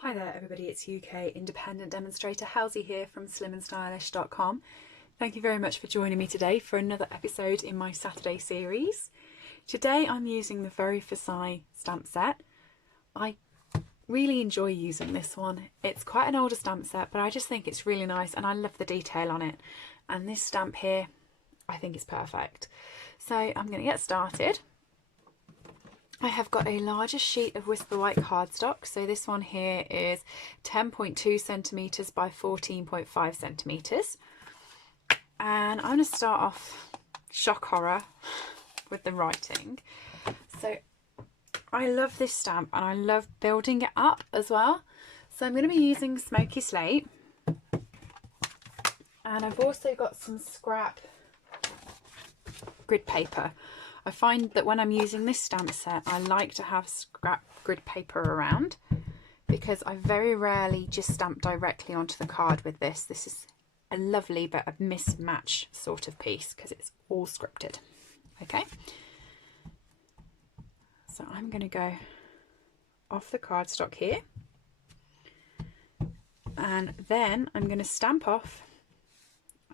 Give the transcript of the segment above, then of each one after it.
Hi there everybody, it's UK independent demonstrator Halsey here from slimandstylish.com. Thank you very much for joining me today for another episode in my Saturday series. Today I'm using the Versailles stamp set. I really enjoy using this one. It's quite an older stamp set, but I just think it's really nice and I love the detail on it. And this stamp here, I think is perfect. So I'm going to get started. I have got a larger sheet of Whisper White cardstock, so this one here is 10.2 centimetres by 14.5 centimetres. And I'm going to start off shock horror with the writing. So I love this stamp and I love building it up as well. So I'm going to be using Smoky Slate, and I've also got some scrap grid paper. I find that when I'm using this stamp set, I like to have scrap grid paper around because I very rarely just stamp directly onto the card with this. This is a lovely but a mismatch sort of piece because it's all scripted. Okay, so I'm going to go off the cardstock here, and then I'm going to stamp off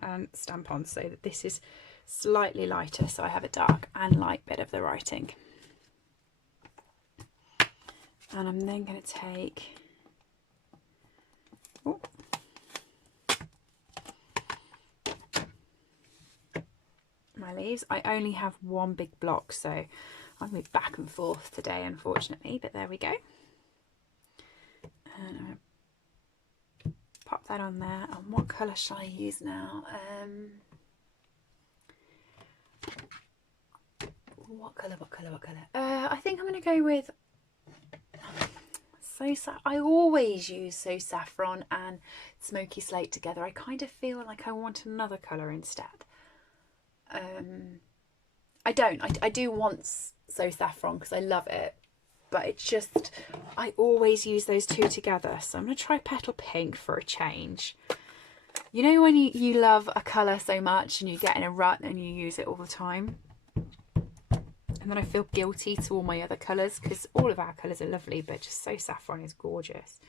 and stamp on so that this is slightly lighter, so I have a dark and light bit of the writing. And I'm then going to take my leaves. I only have one big block, so I'm going to be back and forth today unfortunately, but there we go. And I'm going to pop that on there. And what colour shall I use now? What colour? I think I'm going to go with I always use So Saffron and Smoky Slate together. I kind of feel like I want another colour instead. I do want So Saffron because I love it, but it's just I always use those two together. So I'm going to try Petal Pink for a change. You know when you love a colour so much and you get in a rut and you use it all the time? And then I feel guilty to all my other colours because all of our colours are lovely, but just So Saffron is gorgeous.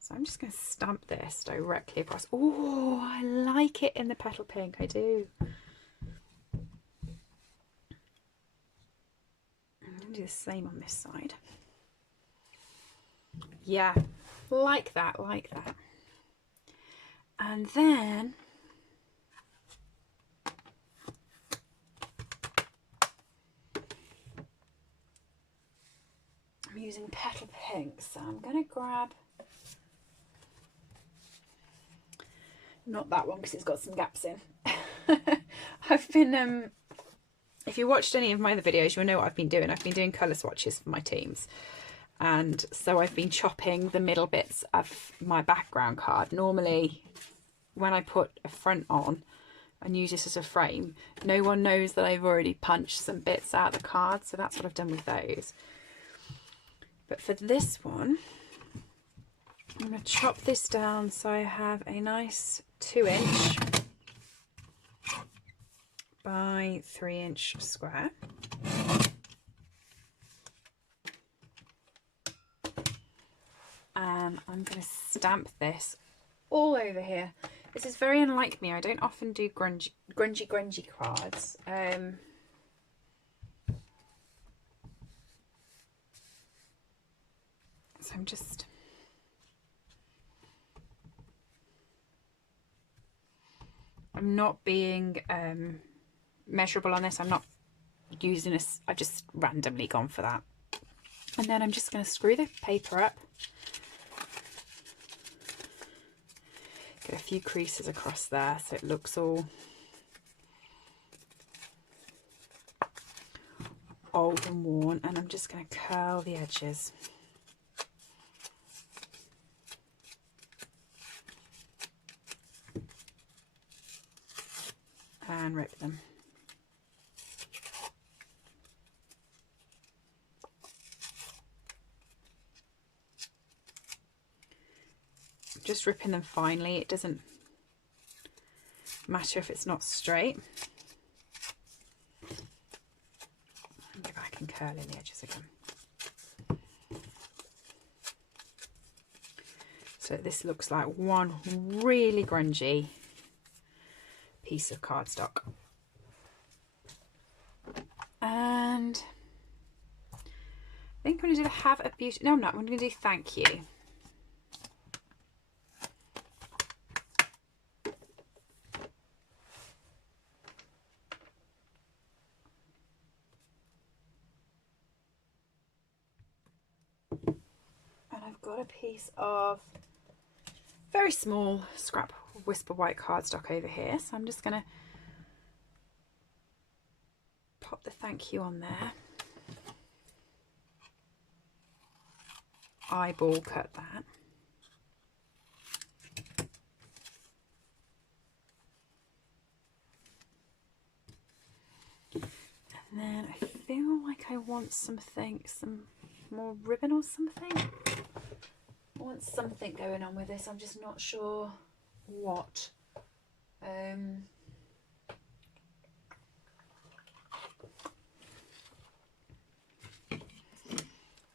So I'm just going to stamp this directly across. Oh, I like it in the Petal Pink, I do. I'm going to do the same on this side. Yeah, like that. And then I'm using Petal Pink, so I'm going to grab, not that one because it's got some gaps in. I've been, if you watched any of my other videos, you'll know what I've been doing. I've been doing colour swatches for my teams. And so I've been chopping the middle bits of my background card. Normally, when I put a front on and use this as a frame, no one knows that I've already punched some bits out of the card. So that's what I've done with those. But for this one, I'm going to chop this down so I have a nice 2-inch by 3-inch square. And I'm going to stamp this all over here. This is very unlike me. I don't often do grungy cards. So I'm not being measurable on this. I'm not using this. I've just randomly gone for that. And then I'm just going to screw the paper up. Get a few creases across there so it looks all old and worn. And I'm just going to curl the edges. And rip them. Just ripping them finely. It doesn't matter if it's not straight. Go back and curl in the edges again. So this looks like one really grungy piece of cardstock. And I think I'm going to do have a beauty. No, I'm not. I'm going to do thank you. And I've got a piece of very small scrap Whisper White cardstock over here. So I'm just going to pop the thank you on there. Eyeball cut that. And then I feel like I want something, some more ribbon or something. I want something going on with this. I'm just not sure what.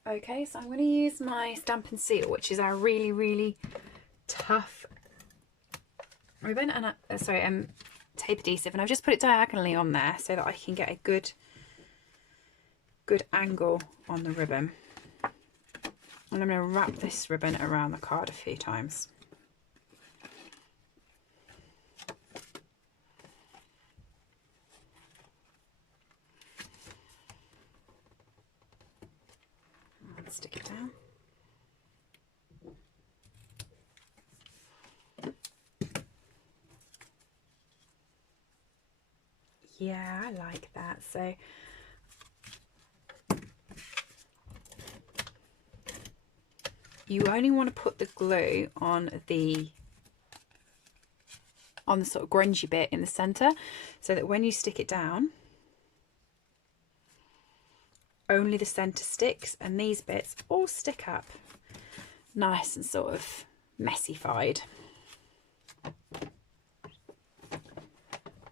Okay, so I'm going to use my Stampin' Seal, which is our really, really tough ribbon, and tape adhesive, and I've just put it diagonally on there so that I can get a good angle on the ribbon. And I'm going to wrap this ribbon around the card a few times. And stick it down. Yeah, I like that. So you only want to put the glue on the sort of grungy bit in the center, so that when you stick it down, only the center sticks, and these bits all stick up nice and sort of messy-fied.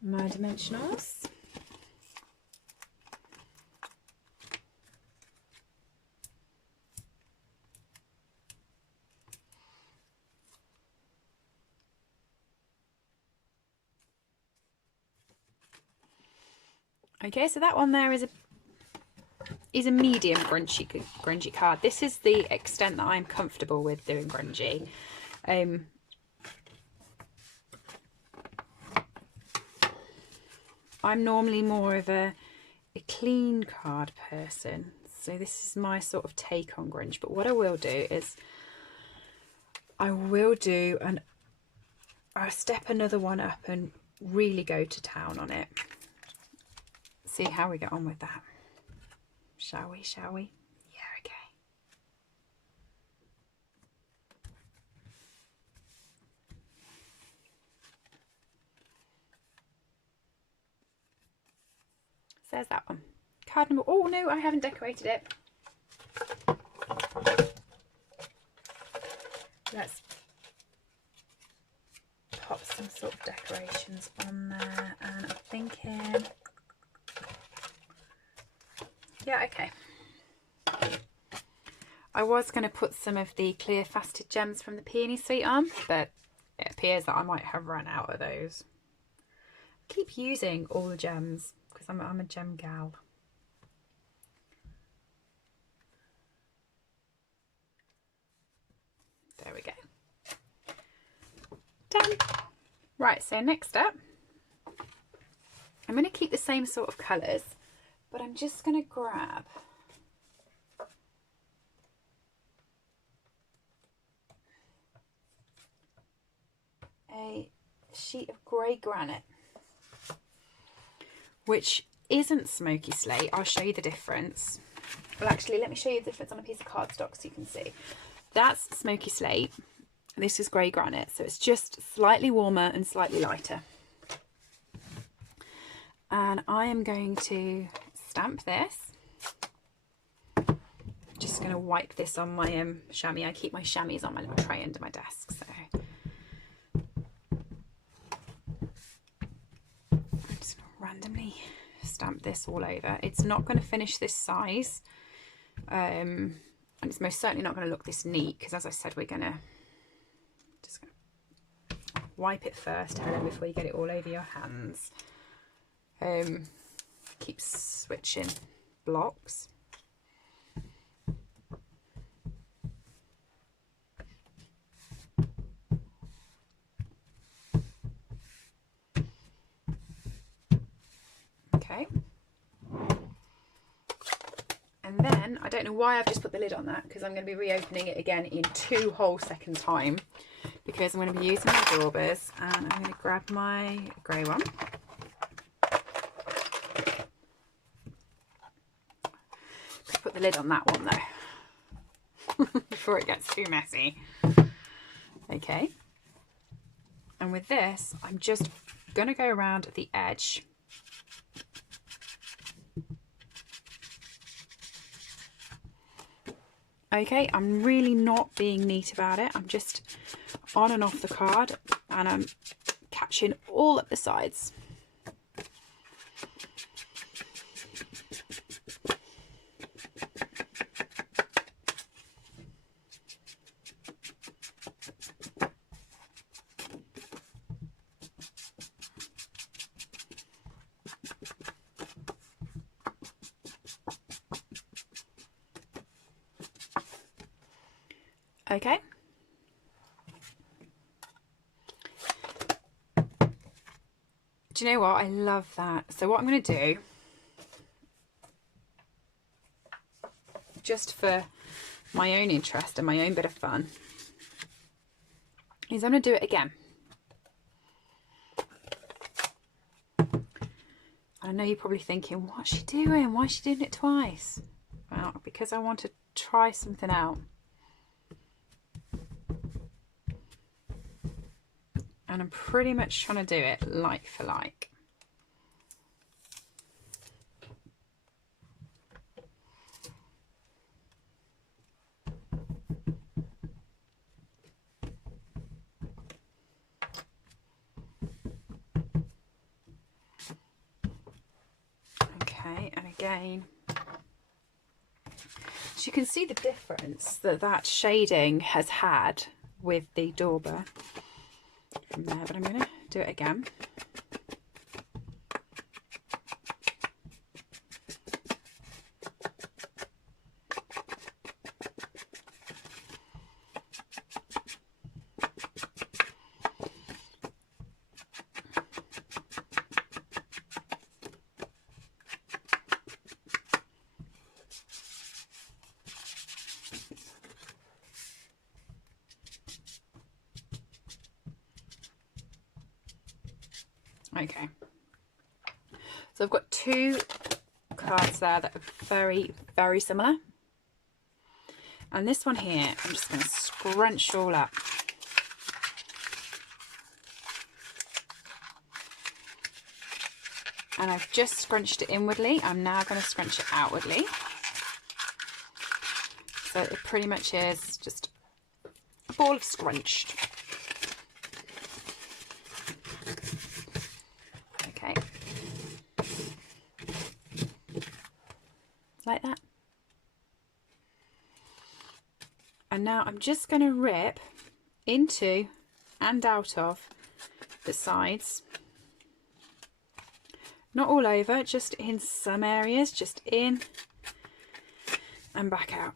My dimensionals. Okay, so that one there is a medium grungy card. This is the extent that I'm comfortable with doing grungy. I'm normally more of a clean card person, so this is my sort of take on grunge. But what I will do is I'll step another one up and really go to town on it. See how we get on with that. Shall we? Yeah, okay. So there's that one. Card number, oh no, I haven't decorated it. Let's pop some sort of decorations on there, and I'm thinking, yeah, okay. I was going to put some of the clear faceted gems from the Peony Suite on, but it appears that I might have run out of those. I keep using all the gems because I'm a gem gal. There we go. Done. Right, so next up, I'm going to keep the same sort of colours, but I'm just going to grab a sheet of grey granite, which isn't smoky slate. I'll show you the difference. Well, actually, let me show you the difference on a piece of cardstock so you can see. That's smoky slate. This is grey granite, so it's just slightly warmer and slightly lighter. And I am going to stamp this. Just going to wipe this on my chamois. I keep my chamois on my little tray under my desk, so I'm just going to randomly stamp this all over. It's not going to finish this size, and it's most certainly not going to look this neat because, as I said, we're going to wipe it first, Helen, before you get it all over your hands. Keep switching blocks. Okay. And then, I don't know why I've just put the lid on that, because I'm going to be reopening it again in 2 whole seconds time, because I'm going to be using my daubers, and I'm going to grab my grey one. Put the lid on that one though, before it gets too messy. Okay. And with this, I'm just going to go around the edge. Okay, I'm really not being neat about it. I'm just on and off the card, and I'm catching all up the sides. Okay. Do you know what? I love that. So what I'm going to do, just for my own interest and my own bit of fun, is I'm going to do it again. I know you're probably thinking, what's she doing? Why is she doing it twice? Well, because I want to try something out. And I'm pretty much trying to do it like for like. Okay, and again, so you can see the difference that that shading has had with the dauber from there, but I'm going to do it again. Okay, so I've got 2 cards there that are very, very similar. And this one here, I'm just going to scrunch all up. And I've just scrunched it inwardly. I'm now going to scrunch it outwardly. So it pretty much is just a ball of scrunched. Okay. Like that. And now I'm just going to rip into and out of the sides. Not all over, just in some areas, just in and back out.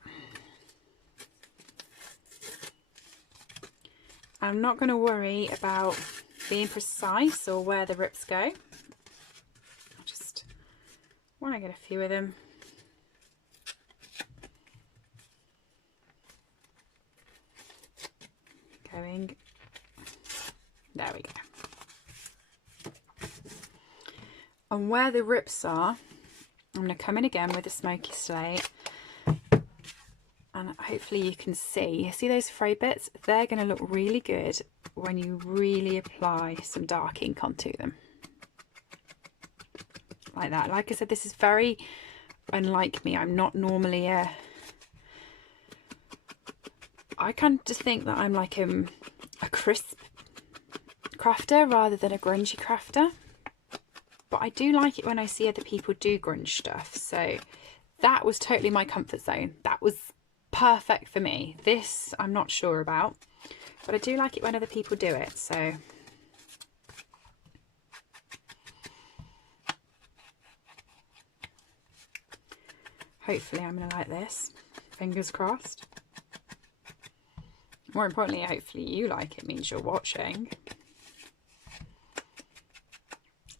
I'm not going to worry about being precise or where the rips go. I just want to get a few of them. Going. There we go. And where the rips are, I'm going to come in again with a smoky slate, and hopefully you can see those frayed bits? They're going to look really good when you really apply some dark ink onto them. Like that. Like I said, this is very unlike me. I'm not normally I kind of just think that I'm like a crisp crafter rather than a grungy crafter. But I do like it when I see other people do grunge stuff. So that was totally my comfort zone. That was perfect for me. This I'm not sure about, but I do like it when other people do it. So Hopefully I'm going to like this. Fingers crossed. More importantly, hopefully you like it, means you're watching.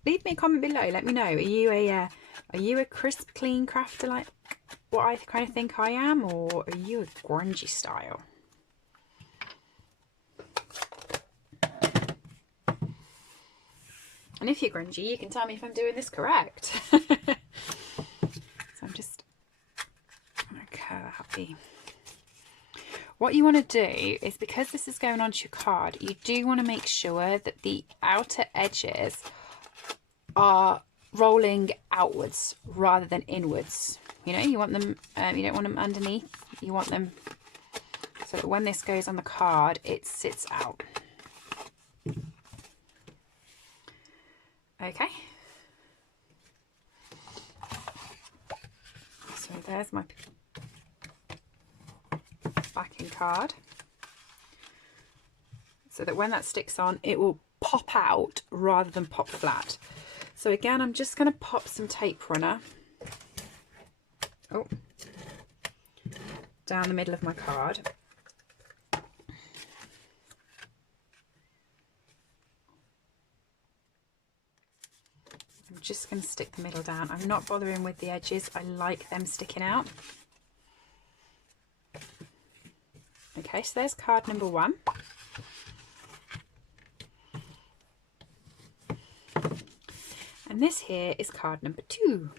Leave me a comment below. Let me know. Are you a crisp, clean crafter like what I kind of think I am, or are you a grungy style? And if you're grungy, you can tell me if I'm doing this correct. So I'm just going to curl happy. What you want to do is, because this is going onto your card, you do want to make sure that the outer edges are rolling outwards rather than inwards. You know, you want them, you don't want them underneath. You want them so that when this goes on the card, it sits out. Okay. So there's my backing card. So that when that sticks on, it will pop out rather than pop flat. So again, I'm just going to pop some tape runner down the middle of my card. I'm just going to stick the middle down. I'm not bothering with the edges. I like them sticking out. Okay, so there's card number 1. And this here is card number 2.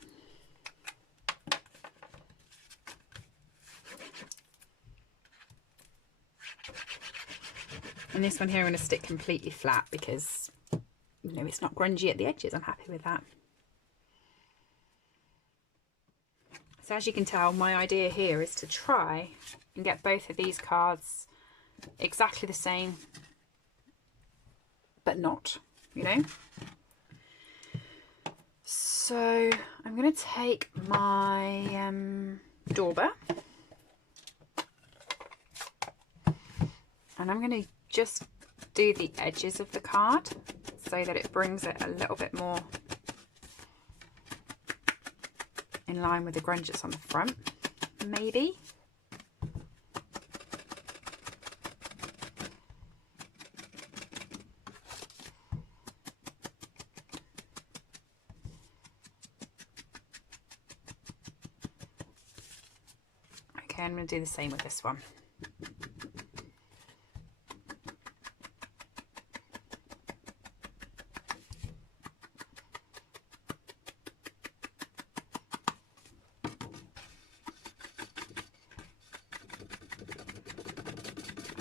And this one here I'm going to stick completely flat because, you know, it's not grungy at the edges. I'm happy with that. So as you can tell, my idea here is to try and get both of these cards exactly the same, but not, you know. So I'm going to take my dauber and I'm going to just do the edges of the card so that it brings it a little bit more in line with the grunge that's on the front, maybe. Okay, I'm going to do the same with this one.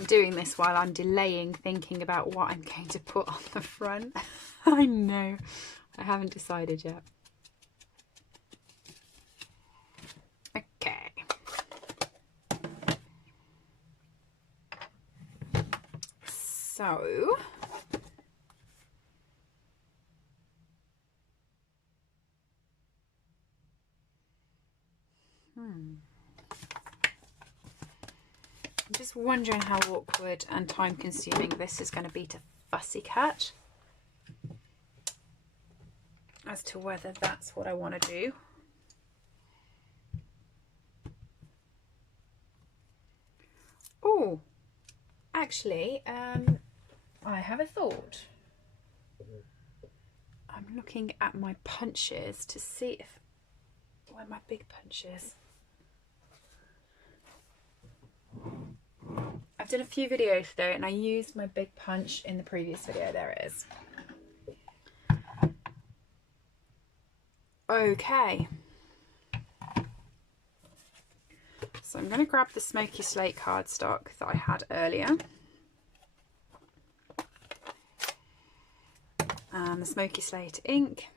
Doing this while I'm delaying thinking about what I'm going to put on the front. I know, I haven't decided yet. Okay. So I'm just wondering how awkward and time consuming this is going to be to fussy cut, as to whether that's what I want to do. Oh, actually, I have a thought. I'm looking at my punches to see if where my big punch is. I've done a few videos today and I used my big punch in the previous video. There it is. Okay. So I'm going to grab the Smoky Slate cardstock that I had earlier. And the Smoky Slate ink.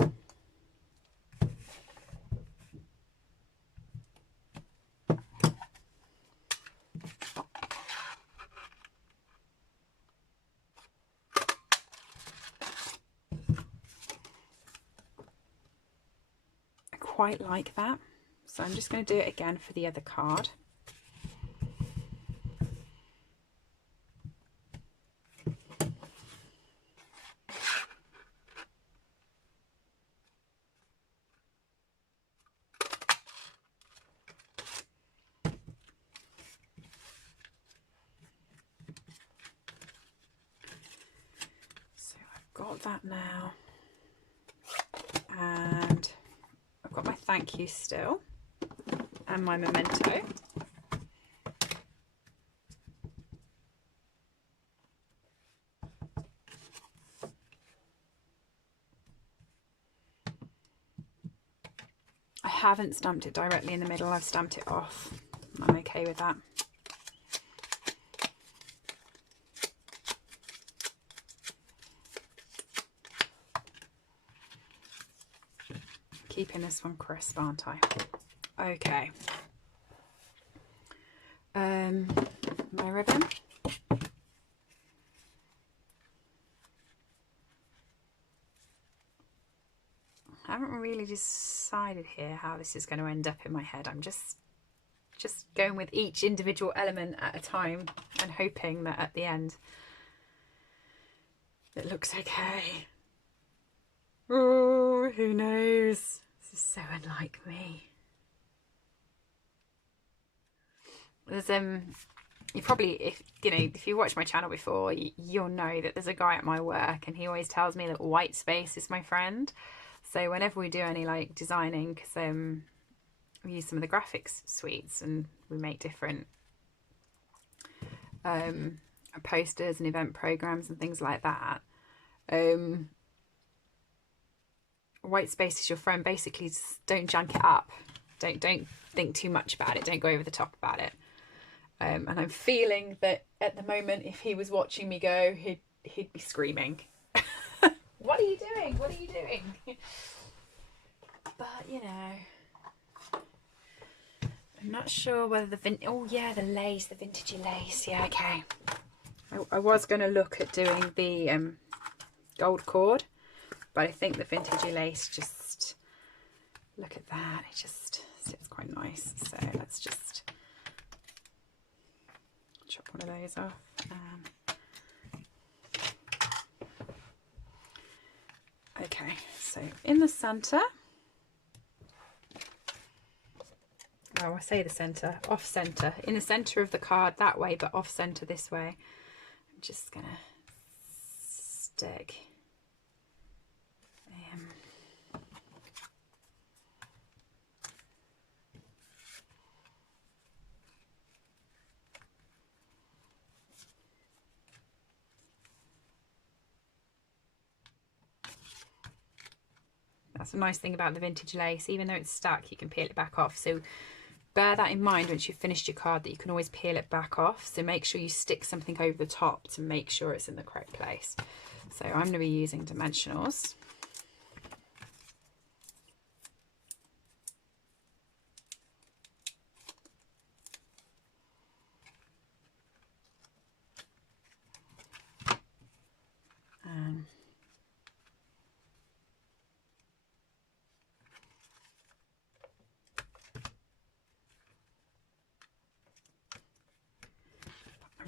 Quite like that, so I'm just going to do it again for the other card. got that now. And I've got my thank you still and my memento. I haven't stamped it directly in the middle, I've stamped it off. I'm okay with that. Keeping this one crisp, aren't I? Okay. My ribbon. I haven't really decided here how this is going to end up in my head. I'm just going with each individual element at a time and hoping that at the end it looks okay. Oh, who knows? This is so unlike me. There's you probably, if you watch my channel before, you'll know that there's a guy at my work and he always tells me that white space is my friend. So whenever we do any like designing, because we use some of the graphics suites and we make different posters and event programs and things like that. White space is your friend. Basically, just don't junk it up. Don't think too much about it. Don't go over the top about it. And I'm feeling that at the moment, if he was watching me go, he'd be screaming. What are you doing? What are you doing? But you know, I'm not sure whether the oh yeah, the lace, the vintagey lace. Yeah, okay. I was going to look at doing the gold cord, but I think the vintagey lace, just look at that, it just sits quite nice. So let's just chop one of those off. Okay, so in the centre, well, I say the centre, off centre, in the centre of the card that way, but off centre this way. I'm just going to stick that's a nice thing about the vintage lace. Even though it's stuck, you can peel it back off. So bear that in mind once you've finished your card, that you can always peel it back off. So make sure you stick something over the top to make sure it's in the correct place. So I'm going to be using dimensionals.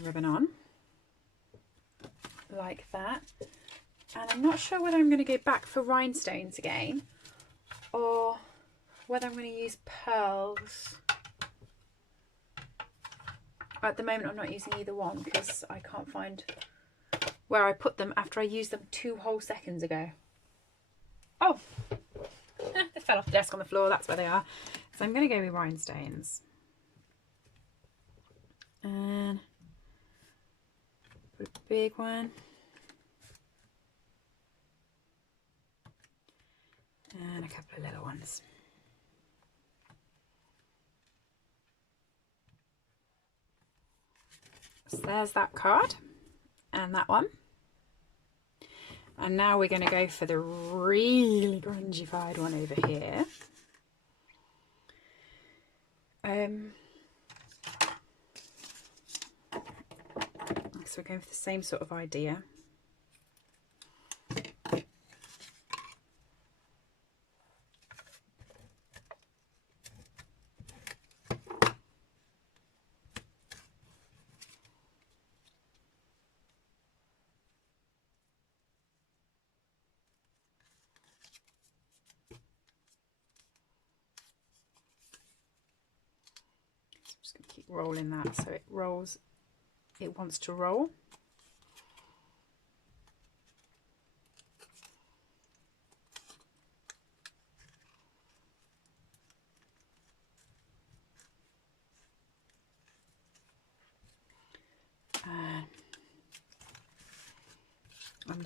Ribbon on like that, and I'm not sure whether I'm going to go back for rhinestones again or whether I'm going to use pearls. At the moment I'm not using either one because I can't find where I put them after I used them 2 whole seconds ago. Oh, they fell off the desk on the floor, that's where they are. So I'm going to go with rhinestones. And put a big one. And a couple of little ones. So there's that card and that one. And now we're going to go for the really grungified one over here. So we're going for the same sort of idea. Just going to keep rolling that so it rolls, it wants to roll.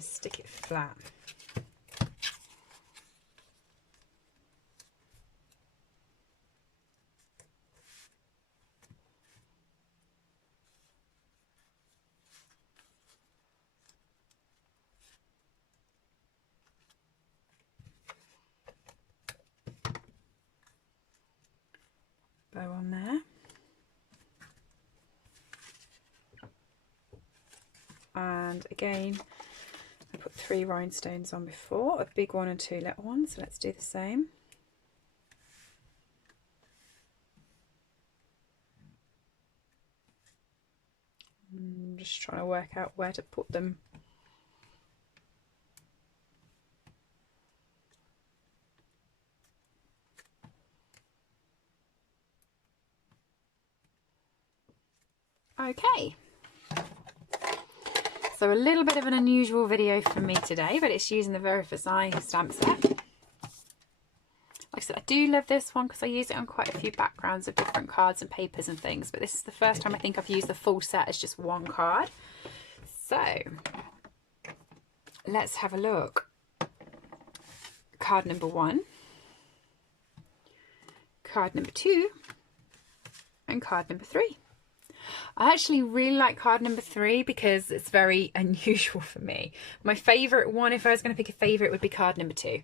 and stick it flat. Bow on there. And again, I put 3 rhinestones on before, a big one and 2 little ones, so let's do the same. I'm just trying to work out where to put them. Okay. So a little bit of an unusual video for me today, but it's using the Versailles stamp set. Like I said, I do love this one because I use it on quite a few backgrounds of different cards and papers and things, but this is the first time I think I've used the full set as just one card. So let's have a look. Card number 1, card number 2, and card number 3. I actually really like card number 3 because it's very unusual for me. My favourite one, if I was going to pick a favourite, would be card number 2.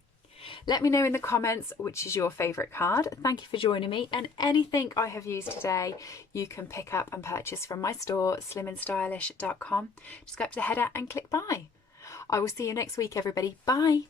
Let me know in the comments which is your favourite card. Thank you for joining me, and anything I have used today you can pick up and purchase from my store, slimandstylish.com. Just go up to the header and click buy. I will see you next week, everybody. Bye.